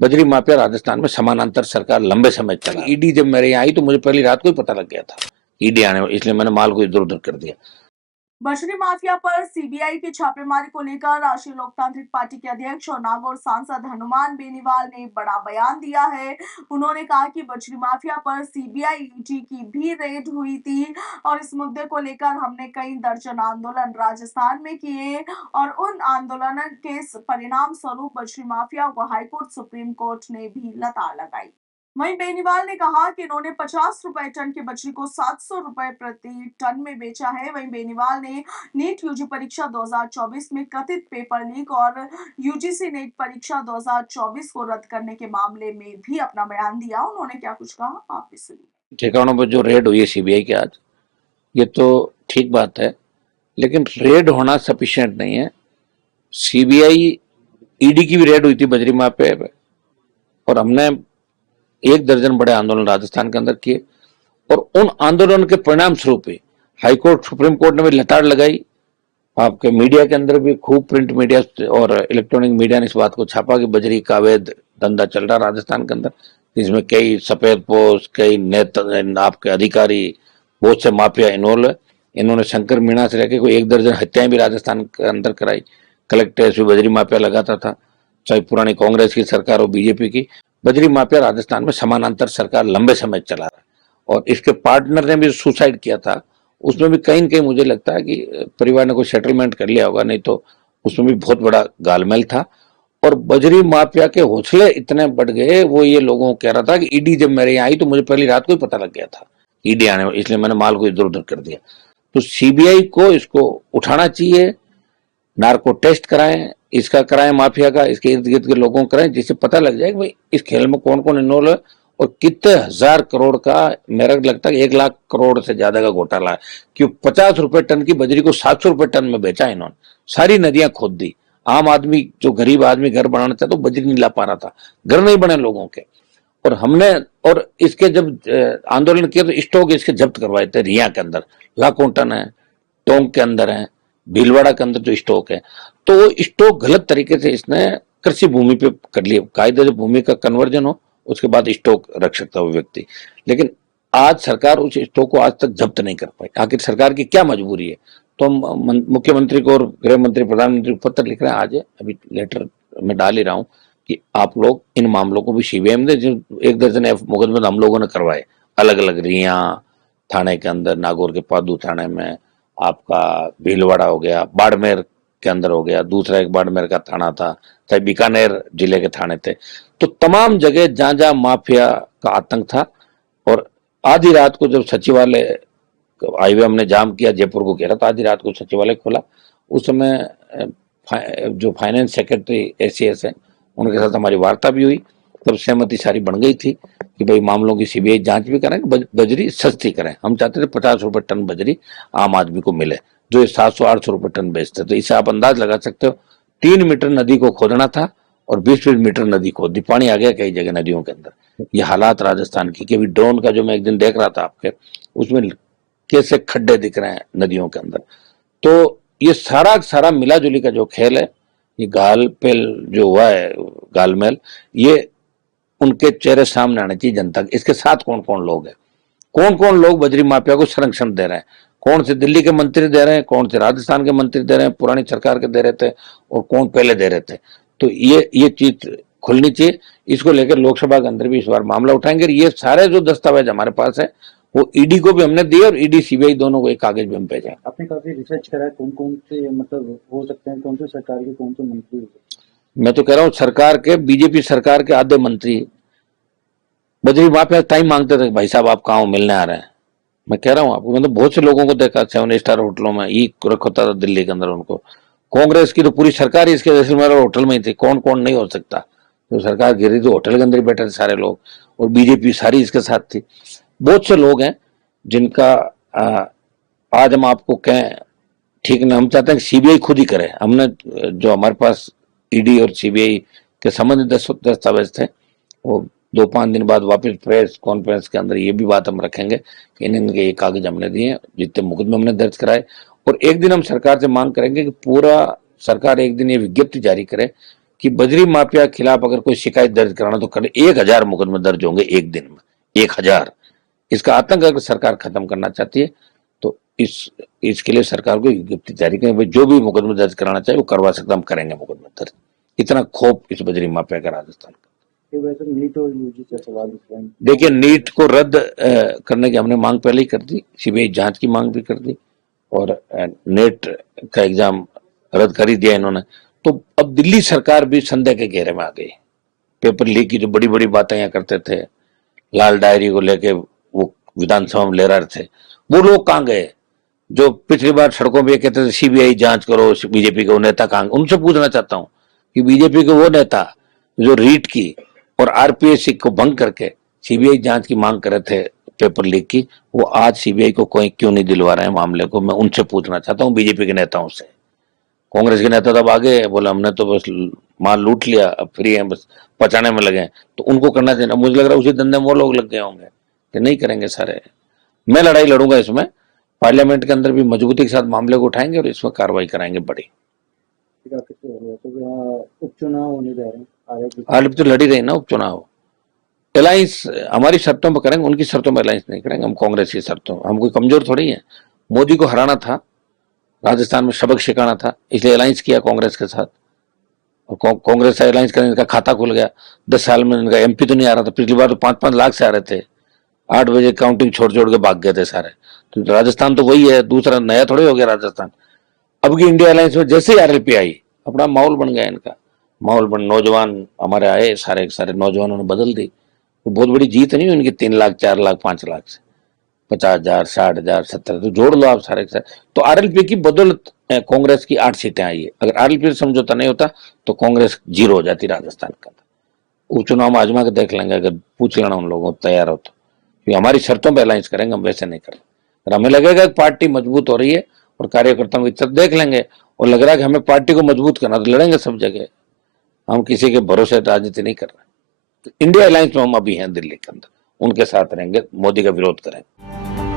बजरी माफिया राजस्थान में समानांतर सरकार लंबे समय चला। ईडी जब मेरे यहाँ आई तो मुझे पहली रात को ही पता लग गया था ईडी आने, इसलिए मैंने माल को इधर उधर कर दिया। बजरी माफिया पर सीबीआई की छापेमारी को लेकर राष्ट्रीय लोकतांत्रिक पार्टी के अध्यक्ष और नागौर सांसद हनुमान बेनीवाल ने बड़ा बयान दिया है। उन्होंने कहा कि बजरी माफिया पर सीबीआई ईडी की भी रेड हुई थी और इस मुद्दे को लेकर हमने कई दर्जन आंदोलन राजस्थान में किए और उन आंदोलनों के परिणाम स्वरूप बजरी माफिया को हाईकोर्ट सुप्रीम कोर्ट ने भी लताड़ लगाई। वहीं बेनीवाल ने कहा कि इन्होंने 50 रुपए टन की बजरी को 700 रुपए प्रति टन में बेचा है। वहीं बेनीवाल ने नीट यूजी परीक्षा 2024 में कथित पेपर लीक और यूजीसी नीट परीक्षा 2024 को रद्द करने के मामले में भी अपना बयान दिया। उन्होंने क्या कुछ कहा, आप भी सुनिए। ठिकानों पर जो रेड हुई है सीबीआई के आज, ये तो ठीक बात है, लेकिन रेड होना सफिशिएंट नहीं है। सीबीआई ईडी की भी रेड हुई थी बजरी माफिया पे और हमने 1 दर्जन बड़े आंदोलन राजस्थान के अंदर किए और उन आंदोलन के परिणाम स्वरूप ही हाईकोर्ट सुप्रीम कोर्ट ने भी लताड़ लगाई। आपके मीडिया के अंदर भी खूब प्रिंट मीडिया और इलेक्ट्रॉनिक मीडिया ने इस बात को छापा कि बजरी का अवैध धंधा चल रहा राजस्थान के अंदर, जिसमें कई सफेद पोस्ट, कई नेता, आपके अधिकारी, बहुत से माफिया इन्वॉल्व है। इन्होंने शंकर मीणा से लेकर कोई 1 दर्जन हत्याएं भी राजस्थान के अंदर कराई। कलेक्टर भी बजरी माफिया लगाता था, चाहे पुरानी कांग्रेस की सरकार हो, बीजेपी की। बजरी माफिया राजस्थान में समानांतर सरकार लंबे समय चला रहा है और इसके पार्टनर ने भी सुसाइड किया था। उसमें भी कहीं न कहीं मुझे लगता है कि परिवार ने कोई सेटलमेंट कर लिया होगा, नहीं तो उसमें भी बहुत बड़ा गालमेल था। और बजरी माफिया के हौसले इतने बढ़ गए, वो ये लोगों को कह रहा था कि ईडी जब मेरे यहाँ आई तो मुझे पहली रात को ही पता लग गया था ईडी आने, इसलिए मैंने माल को इधर उधर कर दिया। तो सीबीआई को इसको उठाना चाहिए, नार्को टेस्ट कराएं, इसका कराएं, माफिया का, इसके इर्द गिर्द के लोगों को कराएं, जिससे पता लग जाए कि भाई इस खेल में कौन कौन इन्वॉल्व है और कितने हजार करोड़ का, मेरा लगता है 1 लाख करोड़ से ज्यादा का घोटाला है। क्यों 50 रुपए टन की बजरी को 700 रुपए टन में बेचा इन्होंने, सारी नदियां खोद दी। आम आदमी, जो गरीब आदमी घर बनाना चाहता तो बजरी नहीं ला पा रहा था, घर नहीं बने लोगों के। और हमने, और इसके जब आंदोलन किया तो स्टॉक इसके जब्त करवाए थे। रिया के अंदर लाखों टन है, टोंक के अंदर है, भीलवाड़ा के अंदर जो स्टॉक है, तो वो स्टॉक गलत तरीके से इसने कृषि भूमि पे कर लिया। कायदे से भूमि का कन्वर्जन हो, उसके बाद स्टॉक रख सकता है वो व्यक्ति। लेकिन आज सरकार उस स्टॉक को आज तक जब्त नहीं कर पाई। आखिर सरकार की क्या मजबूरी है? तो हम मुख्यमंत्री को और गृह मंत्री, प्रधानमंत्री को पत्र लिख रहे हैं। आज अभी लेटर में डाल ही रहा हूँ कि आप लोग इन मामलों को भी सीबीआई में दे, जो 1 दर्जन मुकदमे हम लोगों ने करवाए अलग अलग, रिया थाने के अंदर, नागौर के पादू थाने में, आपका भीलवाड़ा हो गया, बाड़मेर के अंदर हो गया, दूसरा एक बाड़मेर का थाना था, चाहे बीकानेर जिले के थाने थे। तो तमाम जगह जहां जहां माफिया का आतंक था। और आधी रात को जब सचिवालय हाईवे हमने जाम किया, जयपुर को घेरा, तो आधी रात को सचिवालय खोला। उस समय जो फाइनेंस सेक्रेटरी एसीएस है, उनके साथ हमारी वार्ता भी हुई। तब सहमति सारी बन गई थी कि भाई मामलों की सीबीआई जांच भी करें, बजरी सस्ती करें। हम चाहते थे 50 रुपए टन बजरी आम आदमी को मिले, जो 700-800 रुपए टन बेचते। तो इससे आप अंदाज लगा सकते हो, 3 मीटर नदी को खोदना था और 20-20 मीटर नदी खोद दी, पानी आ गया कई जगह नदियों के अंदर। ये हालात राजस्थान की, कि ड्रोन का जो मैं एक दिन देख रहा था आपके, उसमें कैसे खड्डे दिख रहे हैं नदियों के अंदर। तो ये सारा सारा मिला जुली का जो खेल है, ये गालपेल जो हुआ है, गालमेल, ये उनके चेहरे सामने आने चाहिए जनता के। इसके साथ कौन कौन लोग हैं, कौन कौन लोग बजरी माफिया को संरक्षण दे रहे हैं, कौन से दिल्ली के मंत्री दे रहे हैं, कौन से राजस्थान के मंत्री दे रहे हैं, पुरानी सरकार के दे रहे थे, और कौन पहले दे रहे थे। तो ये चीज खुलनी चाहिए। इसको लेकर लोकसभा के अंदर भी इस बार मामला उठाएंगे। ये सारे जो दस्तावेज हमारे पास है वो ईडी को भी हमने दिए और ईडी सीबीआई दोनों को एक कागज भी हम भेजे। आपने काफी रिसर्च करा है, कौन कौन से मतलब हो सकते हैं, कौन से सरकार के कौन से मंत्री हो सकते हैं? मैं तो कह रहा हूँ सरकार के, बीजेपी सरकार के आधे मंत्री बजरी माफिया टाइम मांगते थे, भाई साहब आप कहाँ हो, मिलने आ रहे हैं। मैं कह रहा हूँ आपको, मतलब बहुत से लोगों को देखा 7 स्टार होटलों में, ई रखा था दिल्ली के अंदर उनको। कांग्रेस की तो पूरी सरकार ही इसके जैसलमेर होटल में ही थी। कौन कौन नहीं हो सकता, तो सरकार गिरी तो होटल के अंदर ही बैठे थे सारे लोग, और बीजेपी सारी इसके साथ थी। बहुत से लोग हैं जिनका आज हम आपको कहें ठीक नहीं, हम चाहते हैं कि सीबीआई खुद ही करे। हमने जो हमारे पास ईडी और सीबीआई के संबंधित दस्तावेज थे, वो 2-5 दिन बाद वापस प्रेस कॉन्फ्रेंस के अंदर ये भी बात हम रखेंगे कि इनके ये कागज हमने दिए, जितने मुकदमे हमने दर्ज कराए। और एक दिन हम सरकार से मांग करेंगे कि पूरा सरकार एक दिन ये विज्ञप्ति जारी करे कि बजरी माफिया के खिलाफ अगर कोई शिकायत दर्ज कराना तो करे, 1000 मुकदमे दर्ज होंगे एक दिन में, 1000। इसका आतंक अगर सरकार खत्म करना चाहती है तो इसके लिए सरकार को विज्ञप्ति जारी करें, जो भी मुकदमे दर्ज कराना चाहिए वो करवा सकता, हम करेंगे मुकदमे दर्ज। इतना खौफ इस बजरी माफिया का राजस्थान का। ये वैसे नीट और यूजी का सवाल है। देखिए, नीट को रद्द करने की हमने मांग पहले ही कर दी, सीबीआई जांच की मांग भी कर दी, और नेट का एग्जाम रद्द कर ही दिया इन्होंने। तो अब दिल्ली सरकार भी संदेह के घेरे में आ गई। पेपर लीक की जो बड़ी बड़ी बातें यहाँ करते थे, लाल डायरी को लेके वो विधानसभा में ले रहे थे, वो लोग कहाँ गए जो पिछली बार सड़कों पे कहते थे सीबीआई जांच करो, बीजेपी के वो नेता कहाँ? उनसे पूछना चाहता हूँ कि बीजेपी के वो नेता जो रीट की और आरपीएससी को भंग करके सीबीआई जांच की मांग कर रहे थे पेपर लीक की, वो आज सीबीआई को कोई क्यों नहीं दिलवा रहे हैं मामले को? मैं उनसे पूछना चाहता हूँ, बीजेपी के नेताओं से। कांग्रेस के नेता तब आगे बोले हमने तो बस माल लूट लिया, अब फ्री है, बस पचाने में लगे, तो उनको करना चाहिए। मुझे लग रहा है उसी धंधे में वो लोग लग गए होंगे कि नहीं करेंगे सारे। मैं लड़ाई लड़ूंगा इसमें, पार्लियामेंट के अंदर भी मजबूती के साथ मामले को उठाएंगे और इसमें कार्रवाई कराएंगे बड़ी। उपचुनाव होने जा रहे हैं, हाल तो लड़ी रही ना उपचुनाव। अलायंस हमारी शर्तों पर करेंगे, उनकी शर्तों में अलायंस नहीं करेंगे हम। कांग्रेस की शर्तों, हम कोई कमजोर थोड़ी है। मोदी को हराना था, राजस्थान में सबक सिखाना था, इसलिए अलायंस किया कांग्रेस के साथ, और कांग्रेस से अलायंस करने का खाता खुल गया। 10 साल में इनका एमपी तो नहीं आ रहा था, पिछली बार तो 5-5 लाख से आ रहे थे, 8 बजे काउंटिंग छोड़ छोड़ के भाग गए थे सारे। तो राजस्थान तो वही है, दूसरा नया थोड़ी हो गया राजस्थान। अब की इंडिया अलायंस में जैसे ही आरएलपी आई, अपना माहौल बन गया इनका, माहौल बन, नौजवान हमारे आए, सारे सारे नौजवानों ने बदल दी। तो बहुत बड़ी जीत नहीं हुई इनकी 3 लाख 4 लाख 5 लाख से, 50,000 60,000 70, तो जोड़ लो आप सारे के सारे। तो आरएलपी की बदौलत कांग्रेस की 8 सीटें आई है। अगर आरएलपी से समझौता नहीं होता तो कांग्रेस 0 हो जाती राजस्थान का। उपचुनाव में आजमा के देख लेंगे, अगर पूछ लेना उन लोगों को तैयार हो तो हमारी शर्तों पर अलायंस करेंगे, हम वैसे नहीं करेंगे। अगर हमें लगेगा कि पार्टी मजबूत हो रही है और कार्यकर्ताओं की इज्जत देख लेंगे, और लग रहा है कि हमें पार्टी को मजबूत करना, तो लड़ेंगे सब जगह। हम किसी के भरोसे राजनीति नहीं कर रहे। तो इंडिया अलायंस में हम अभी हैं दिल्ली के अंदर, उनके साथ रहेंगे, मोदी का विरोध करेंगे।